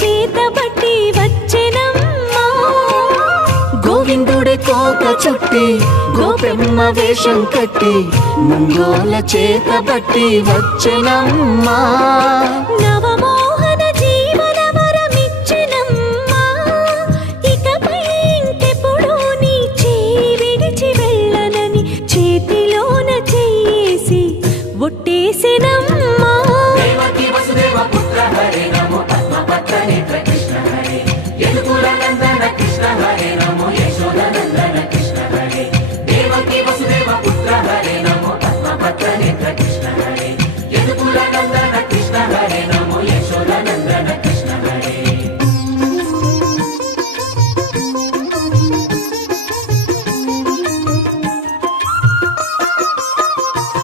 చేతబట్టి వచ్చెనమ్మా గోవిందుడే కోక చుట్టి గోపెమ్మ వేషం కట్టి మంగోల చేతబట్టి వచ్చెనమ్మా నవమ